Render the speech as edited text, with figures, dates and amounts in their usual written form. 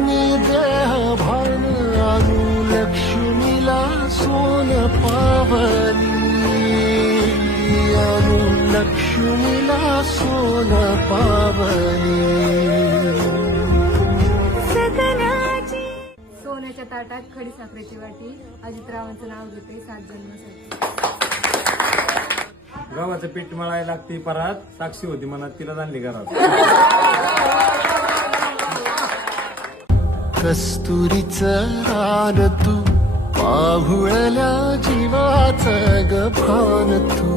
ठेवूनी देह भान आणू लक्ष्मीला सोन पावली आणू लक्ष्मीला सोन पावली सोन्याच्या ताटात खडी साखरेची वाटी अजितरावांचं नाव घेते 7 जन्मासाठी. गव्हाचं पीठ मळायला लागते परात साक्षी होती मनात तिला जाणली घरात. कस्तुरीचं रान तू पाहुळल्या जीवाचं गभान तू